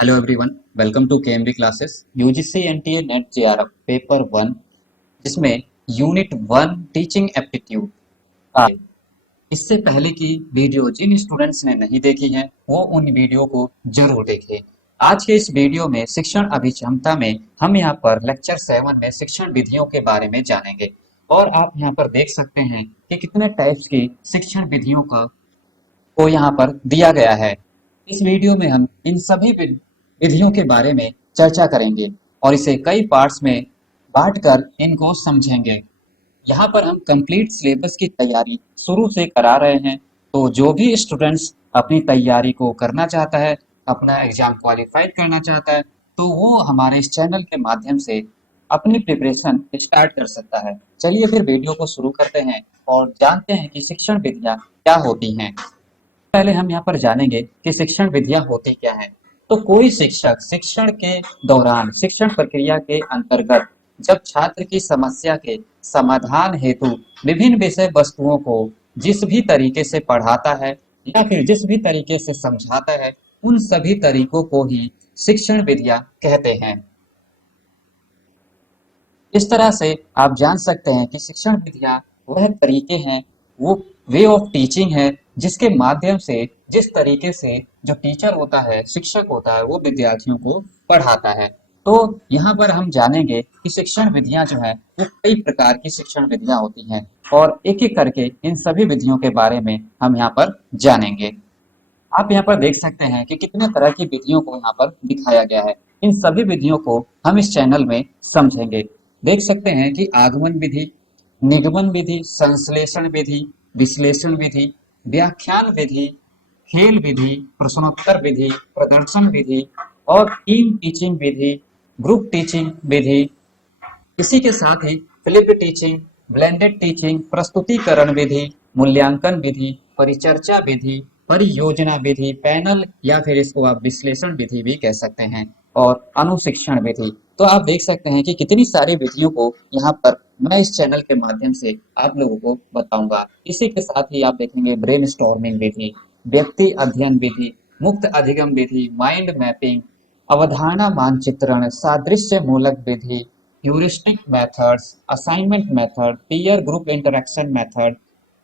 Hello everyone, welcome to KMB classes. UGC NTA NET JRF paper 1, जिसमें unit 1 teaching aptitude का है। इससे पहले की वीडियो जिन स्टूडेंट्स ने नहीं देखी है वो उन वीडियो को जरूर देखें। आज के इस वीडियो में शिक्षण अभिक्षमता में हम यहाँ पर लेक्चर 7 में शिक्षण विधियों के बारे में जानेंगे। और आप यहाँ पर देख सकते हैं कि कितने टाइप्स की शिक्षण विधियों को यहाँ पर दिया गया है। इस वीडियो में हम इन सभी विधियों के बारे में चर्चा करेंगे और इसे कई पार्ट्स में बांटकर इनको समझेंगे। यहाँ पर हम कंप्लीट सिलेबस की तैयारी शुरू से करा रहे हैं, तो जो भी स्टूडेंट्स अपनी तैयारी को करना चाहता है, अपना एग्जाम क्वालिफाइड करना चाहता है, तो वो हमारे इस चैनल के माध्यम से अपनी प्रिपरेशन स्टार्ट कर सकता है। चलिए फिर वीडियो को शुरू करते हैं और जानते हैं कि शिक्षण विधियाँ क्या होती हैं। पहले हम यहाँ पर जानेंगे कि शिक्षण विधियां होती क्या है। तो कोई शिक्षक शिक्षण के दौरान शिक्षण प्रक्रिया के अंतर्गत जब छात्र की समस्या के समाधान हेतु विभिन्न विषय वस्तुओं को जिस भी तरीके से पढ़ाता है या फिर जिस भी तरीके से समझाता है, उन सभी तरीकों को ही शिक्षण विधियां कहते हैं। इस तरह से आप जान सकते हैं कि शिक्षण विधियां वह तरीके हैं, वो वे ऑफ टीचिंग है, जिसके माध्यम से जिस तरीके से जो टीचर होता है, शिक्षक होता है, वो विद्यार्थियों को पढ़ाता है। तो यहाँ पर हम जानेंगे कि शिक्षण विधियां जो है वो कई प्रकार की शिक्षण विधियां होती हैं और एक एक करके इन सभी विधियों के बारे में हम यहाँ पर जानेंगे। आप यहाँ पर देख सकते हैं कि कितने तरह की विधियों को यहाँ पर दिखाया गया है। इन सभी विधियों को हम इस चैनल में समझेंगे। देख सकते हैं कि आगमन विधि, निगमन विधि, संश्लेषण विधि, विश्लेषण विधि, व्याख्यान विधि, खेल विधि, प्रश्नोत्तर विधि, प्रदर्शन विधि और टीम टीचिंग विधि, ग्रुप टीचिंग विधि। इसी के साथ ही फ्लिप टीचिंग, ब्लेंडेड टीचिंग, प्रस्तुतिकरण विधि, मूल्यांकन विधि, परिचर्चा विधि, परियोजना विधि, पैनल या फिर इसको आप विश्लेषण विधि भी कह सकते हैं, और अनुशिक्षण विधि। तो आप देख सकते हैं कि कितनी सारी विधियों को यहाँ पर मैं इस चैनल के माध्यम से आप लोगों को बताऊंगा। इसी के साथ ही आप देखेंगे ब्रेन स्टॉर्मिंग विधि, व्यक्ति अध्ययन विधि, मुक्त अधिगम विधि, माइंड मैपिंग, अवधारणा मानचित्रण, सादृश्य मूलक विधि, heuristic methods, assignment method, peer group interaction method,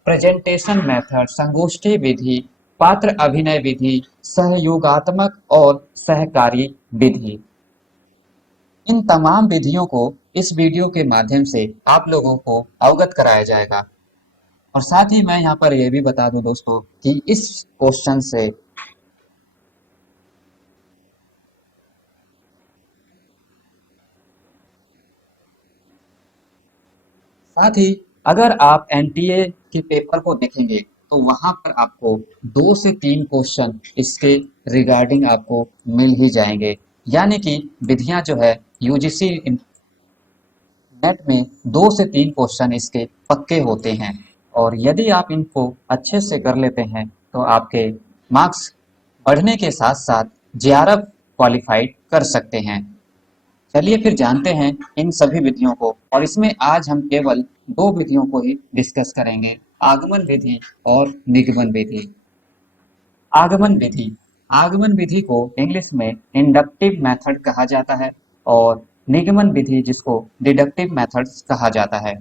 presentation method, संगोष्ठी विधि, पात्र अभिनय विधि, सहयोगात्मक और सहकारी विधि। इन तमाम विधियों को इस वीडियो के माध्यम से आप लोगों को अवगत कराया जाएगा। और साथ ही मैं यहाँ पर यह भी बता दूं दोस्तों कि इस क्वेश्चन से साथ ही अगर आप एनटीए के पेपर को देखेंगे तो वहां पर आपको 2 से 3 क्वेश्चन इसके रिगार्डिंग आपको मिल ही जाएंगे। यानी कि विधियां जो है यूजीसी नेट में 2 से 3 क्वेश्चन इसके पक्के होते हैं, और यदि आप इनको अच्छे से कर लेते हैं तो आपके मार्क्स बढ़ने के साथ साथ जेआरएफ क्वालिफाइड कर सकते हैं। चलिए फिर जानते हैं इन सभी विधियों को, और इसमें आज हम केवल 2 विधियों को ही डिस्कस करेंगे, आगमन विधि और निगमन विधि। आगमन विधि, आगमन विधि को इंग्लिश में इंडक्टिव मेथड कहा जाता है और निगमन विधि जिसको डिडक्टिव मेथड्स कहा जाता है।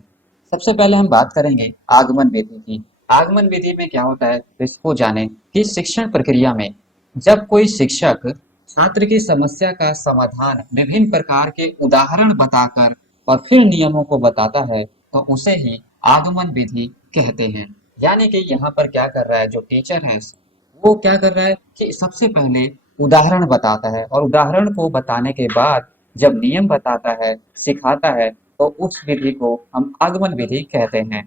सबसे पहले हम बात करेंगे आगमन विधि की। आगमन विधि में क्या होता है तो इसको जानें कि शिक्षण प्रक्रिया में जब कोई शिक्षक छात्र की समस्या का समाधान विभिन्न प्रकार के उदाहरण बताकर और फिर नियमों को बताता है तो उसे ही आगमन विधि कहते हैं। यानी कि यहाँ पर क्या कर रहा है जो टीचर है, वो क्या कर रहा है कि सबसे पहले उदाहरण बताता है और उदाहरण को बताने के बाद जब नियम बताता है, सिखाता है, तो उस विधि को हम आगमन विधि कहते हैं,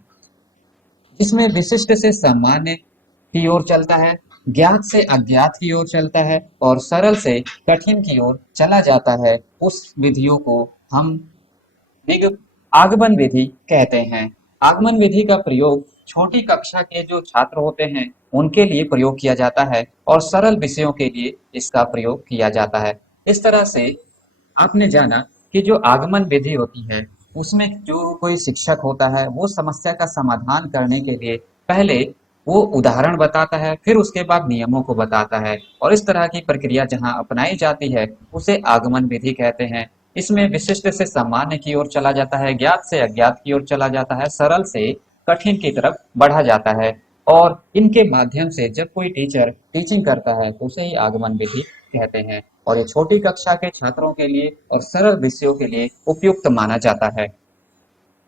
जिसमें विशिष्ट से सामान्य की ओर चलता है, ज्ञात से अज्ञात की ओर चलता है और सरल से कठिन की ओर चला जाता है। उस विधियों को हम आगमन विधि कहते हैं। आगमन विधि का प्रयोग छोटी कक्षा के जो छात्र होते हैं उनके लिए प्रयोग किया जाता है और सरल विषयों के लिए इसका प्रयोग किया जाता है। इस तरह से आपने जाना कि जो आगमन विधि होती है उसमें जो कोई शिक्षक होता है वो समस्या का समाधान करने के लिए पहले वो उदाहरण बताता है, फिर उसके बाद नियमों को बताता है, और इस तरह की प्रक्रिया जहाँ अपनाई जाती है उसे आगमन विधि कहते हैं। इसमें विशिष्ट से सामान्य की ओर चला जाता है, ज्ञात से अज्ञात की ओर चला जाता है, सरल से कठिन की तरफ बढ़ा जाता है, और इनके माध्यम से जब कोई टीचर टीचिंग करता है तो उसे ही आगमन विधि कहते हैं, और ये छोटी कक्षा के छात्रों के लिए और सरल विषयों के लिए उपयुक्त माना जाता है।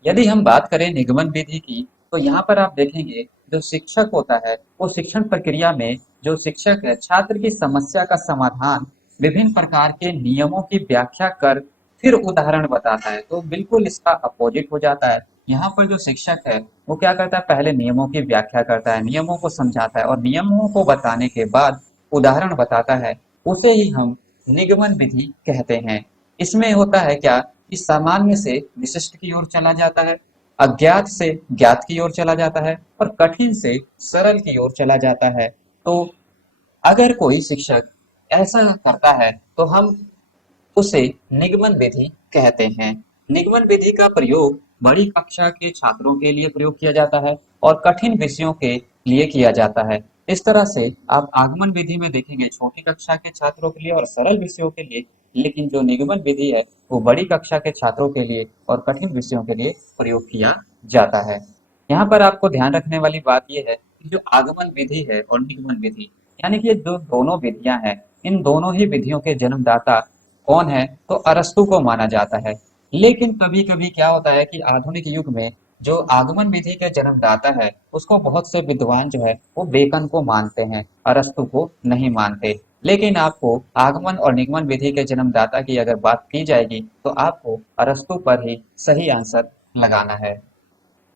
यदि हम बात करें निगमन विधि की, तो यहाँ पर आप देखेंगे जो शिक्षक होता है वो शिक्षण प्रक्रिया में जो शिक्षक है छात्र की समस्या का समाधान विभिन्न प्रकार के नियमों की व्याख्या कर फिर उदाहरण बताता है, तो बिल्कुल इसका अपोजिट हो जाता है। यहाँ पर जो शिक्षक है वो क्या करता है, पहले नियमों की व्याख्या करता है, नियमों को समझाता है, और नियमों को बताने के बाद उदाहरण बताता है, उसे ही हम निगमन विधि कहते हैं। इसमें होता है क्या कि सामान्य से विशिष्ट की ओर चला जाता है, अज्ञात से ज्ञात की ओर चला जाता है, और कठिन से सरल की ओर चला जाता है। तो अगर कोई शिक्षक ऐसा करता है तो हम उसे निगमन विधि कहते हैं। निगमन विधि का प्रयोग बड़ी कक्षा के छात्रों के लिए प्रयोग किया जाता है और कठिन विषयों के लिए किया जाता है। इस तरह से आप आगमन विधि में देखेंगे छोटी कक्षा के छात्रों के लिए और सरल विषयों के लिए, लेकिन जो निगमन विधि है वो बड़ी कक्षा के छात्रों के लिए और कठिन विषयों के लिए प्रयोग किया जाता है। यहाँ पर आपको ध्यान रखने वाली बात यह है कि जो आगमन विधि है और निगमन विधि, यानी कि जो दोनों विधियां हैं, इन दोनों ही विधियों के जन्मदाता कौन है, तो अरस्तु को माना जाता है। लेकिन कभी कभी क्या होता है कि आधुनिक युग में जो आगमन विधि के जन्मदाता है उसको बहुत से विद्वान जो है वो बेकन को मानते हैं, अरस्तु को नहीं मानते। लेकिन आपको आगमन और निगमन विधि के जन्मदाता की अगर बात की जाएगी तो आपको अरस्तु पर ही सही आंसर लगाना है।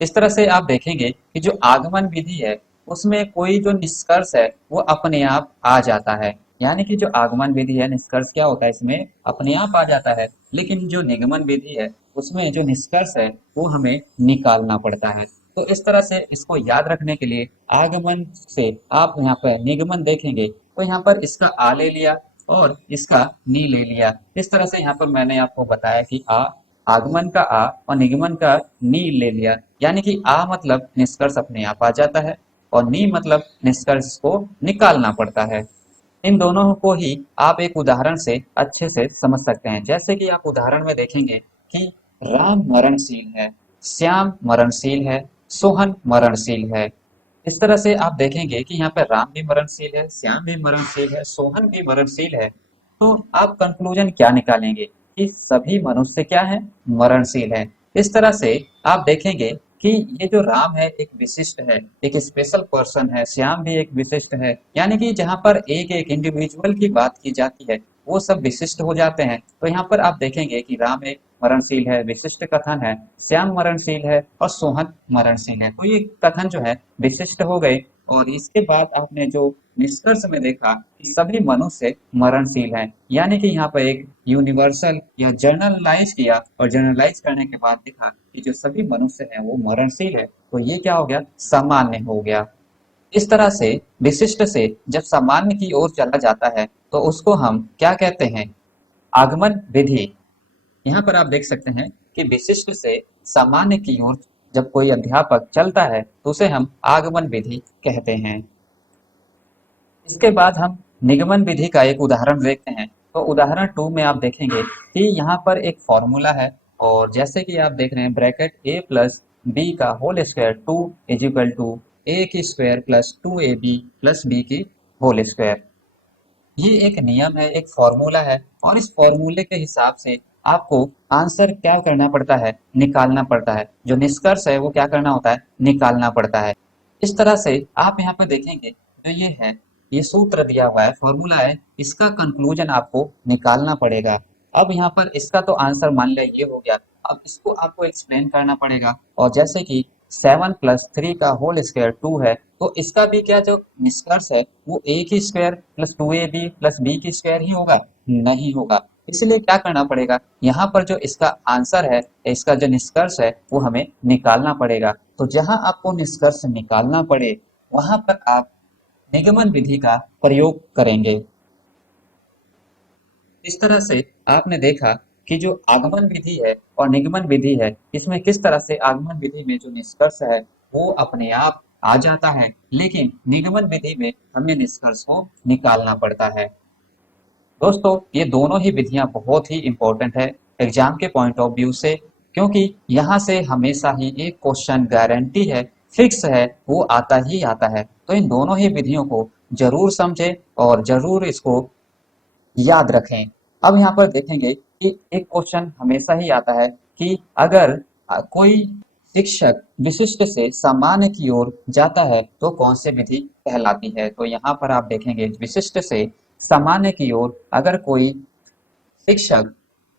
इस तरह से आप देखेंगे कि जो आगमन विधि है उसमें कोई जो निष्कर्ष है वो अपने आप आ जाता है, यानी कि जो आगमन विधि है निष्कर्ष क्या होता है इसमें अपने आप आ जाता है, लेकिन जो निगमन विधि है उसमें जो निष्कर्ष है वो हमें निकालना पड़ता है। तो इस तरह से इसको याद रखने के लिए आगमन से आप यहाँ पर निगमन देखेंगे तो यहाँ पर इसका आ ले लिया और इसका नी ले लिया। इस तरह से यहाँ पर मैंने आपको बताया कि आ आगमन का आ और निगमन का नी ले लिया, यानी कि आ मतलब निष्कर्ष अपने आप आ जाता है और नी मतलब निष्कर्ष को निकालना पड़ता है। इन दोनों को ही आप एक उदाहरण से अच्छे से समझ सकते हैं, जैसे कि आप उदाहरण में देखेंगे कि राम मरणशील है, श्याम मरणशील है, सोहन मरणशील है। इस तरह से आप देखेंगे कि यहाँ पर राम भी मरणशील है, श्याम भी मरणशील है, सोहन भी मरणशील है। तो आप कंक्लूजन क्या निकालेंगे कि सभी मनुष्य क्या है, मरणशील है। इस तरह से आप देखेंगे कि ये जो राम है एक विशिष्ट है, एक स्पेशल पर्सन है, श्याम भी एक विशिष्ट है, यानी कि जहाँ पर एक एक इंडिविजुअल की बात की जाती है वो सब विशिष्ट हो जाते हैं। तो यहाँ पर आप देखेंगे कि राम एक मरणशील है, विशिष्ट कथन है, श्याम मरणशील है और सोहन मरणशील है। तो ये कथन जो है विशिष्ट हो गए, और इसके बाद आपने जो निष्कर्ष में देखा कि सभी मनुष्य मरणशील हैं, यानी कि यहाँ पर एक यूनिवर्सल या जर्नलाइज किया, और जर्नलाइज करने के बाद देखा कि जो सभी मनुष्य हैं वो मरणशील है, तो ये क्या हो गया, सामान्य हो गया। इस तरह से विशिष्ट से जब सामान्य की ओर चला जाता है तो उसको हम क्या कहते हैं, आगमन विधि। यहाँ पर आप देख सकते हैं कि विशिष्ट से सामान्य की ओर जब कोई अध्यापक चलता है तो उसे हम आगमन विधि कहते हैं। इसके बाद हम निगमन विधि का एक उदाहरण देखते हैं। तो उदाहरण 2 में आप देखेंगे कि यहाँ पर एक फॉर्मूला है, और जैसे कि आप देख रहे हैं ब्रैकेट a प्लस बी का whole square 2 is equal to A की square plus 2ab plus B की होल स्क्वायर। ये एक नियम है, एक फॉर्मूला है, और इस फॉर्मूले के हिसाब से आपको आंसर क्या करना पड़ता है, निकालना पड़ता है। जो निष्कर्ष है वो क्या करना होता है, निकालना पड़ता है। इस तरह से आप यहाँ पे देखेंगे जो ये है, ये सूत्र दिया हुआ है, फॉर्मूला है, इसका कंक्लूजन आपको निकालना पड़ेगा। अब यहाँ पर इसका तो आंसर मान लिया ये हो गया, अब इसको आपको एक्सप्लेन करना पड़ेगा। और जैसे कि 7 + 3 का होल स्क्वायर 2 है, तो इसका भी क्या जो निष्कर्ष है वो a की square plus 2ab plus b की स्क्वायर ही होगा, नहीं होगा। इसलिए क्या करना पड़ेगा, यहाँ पर जो इसका आंसर है, इसका जो निष्कर्ष है वो हमें निकालना पड़ेगा। तो जहां आपको निष्कर्ष निकालना पड़े वहां पर आप निगमन विधि का प्रयोग करेंगे। इस तरह से आपने देखा कि जो आगमन विधि है और निगमन विधि है, इसमें किस तरह से आगमन विधि में जो निष्कर्ष है वो अपने आप आ जाता है, लेकिन निगमन विधि में हमें निष्कर्ष को निकालना पड़ता है। दोस्तों, ये दोनों ही विधियां बहुत ही इंपॉर्टेंट है एग्जाम के पॉइंट ऑफ व्यू से, क्योंकि यहाँ से हमेशा ही एक क्वेश्चन गारंटी है, फिक्स है, वो आता ही आता है। तो इन दोनों ही विधियों को जरूर समझें और जरूर इसको याद रखें। अब यहाँ पर देखेंगे कि एक क्वेश्चन हमेशा ही आता है कि अगर कोई शिक्षक विशिष्ट से सामान्य की ओर जाता है तो कौन सी विधि कहलाती है। तो यहाँ पर आप देखेंगे विशिष्ट से सामान्य की ओर अगर कोई शिक्षक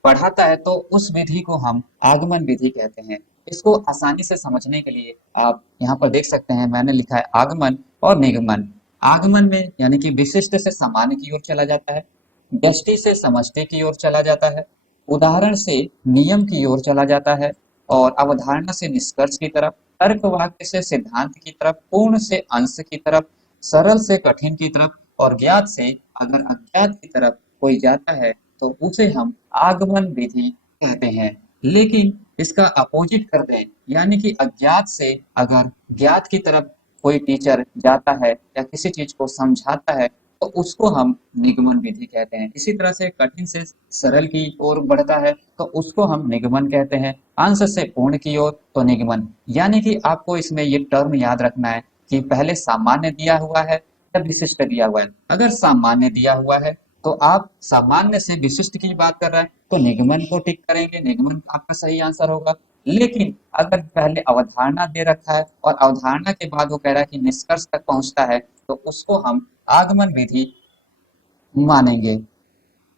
पढ़ाता है तो उस विधि को हम आगमन विधि कहते हैं। इसको आसानी से समझने के लिए आप यहाँ पर देख सकते हैं, मैंने लिखा है आगमन और निगमन। आगमन में यानी कि विशिष्ट से सामान्य की ओर चला जाता है, व्यष्टि से समष्टि की ओर चला जाता है, उदाहरण से नियम की ओर चला जाता है, और अवधारणा से निष्कर्ष की तरफ, तर्क वाक्य से सिद्धांत की तरफ, पूर्ण से अंश की तरफ, सरल से कठिन की तरफ, और ज्ञात से अगर अज्ञात की तरफ कोई जाता है तो उसे हम आगमन विधि कहते हैं। लेकिन इसका अपोजिट कर दें, यानी कि अज्ञात से अगर ज्ञात की तरफ कोई टीचर जाता है या किसी चीज को समझाता है तो उसको हम निगमन विधि कहते हैं। इसी तरह से कठिन से सरल की ओर बढ़ता है तो उसको हम निगमन कहते हैं, अंश से पूर्ण की ओर तो निगमन। यानी कि आपको इसमें ये टर्म याद रखना है कि पहले सामान्य दिया हुआ है या विशिष्ट दिया हुआ है। अगर सामान्य दिया हुआ है तो आप सामान्य से विशिष्ट की बात कर रहे हैं तो निगमन को टिक करेंगे, निगमन आपका सही आंसर होगा। लेकिन अगर पहले अवधारणा दे रखा है और अवधारणा के बाद वो कह रहा है कि निष्कर्ष तक पहुंचता है तो उसको हम आगमन विधि मानेंगे।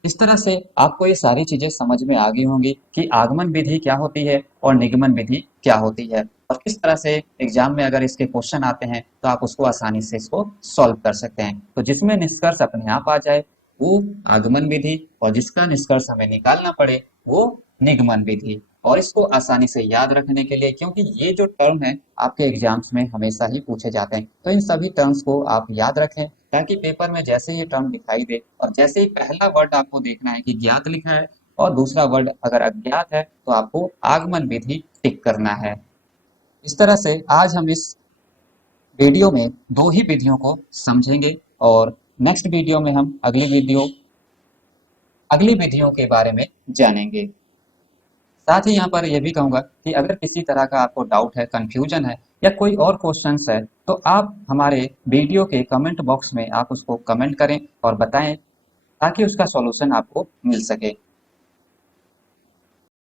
इस तरह से आपको ये सारी चीजें समझ में आ गई होंगी कि आगमन विधि क्या होती है और निगमन विधि क्या होती है, और किस तरह से एग्जाम में अगर इसके क्वेश्चन आते हैं तो आप उसको आसानी से इसको सॉल्व कर सकते हैं। तो जिसमें निष्कर्ष अपने आप आ जाए वो आगमन विधि, और जिसका निष्कर्ष हमें निकालना पड़े वो निगमन विधि। और इसको आसानी से याद रखने के लिए, क्योंकि ये जो टर्म है आपके एग्जाम्स में हमेशा ही पूछे जाते हैं, तो इन सभी टर्म्स को आप याद रखें ताकि पेपर में जैसे ये टर्म दिखाई दे और जैसे ही पहला वर्ड आपको देखना है कि ज्ञात लिखा है और दूसरा वर्ड अगर अज्ञात है तो आपको आगमन विधि टिक करना है। इस तरह से आज हम इस वीडियो में दो ही विधियों को समझेंगे, और नेक्स्ट वीडियो में हम अगली विधियों के बारे में जानेंगे। साथ ही यहाँ पर यह भी कहूंगा कि अगर किसी तरह का आपको डाउट है, कंफ्यूजन है या कोई और क्वेश्चंस है तो आप हमारे वीडियो के कमेंट बॉक्स में आप उसको कमेंट करें और बताएं ताकि उसका सॉल्यूशन आपको मिल सके।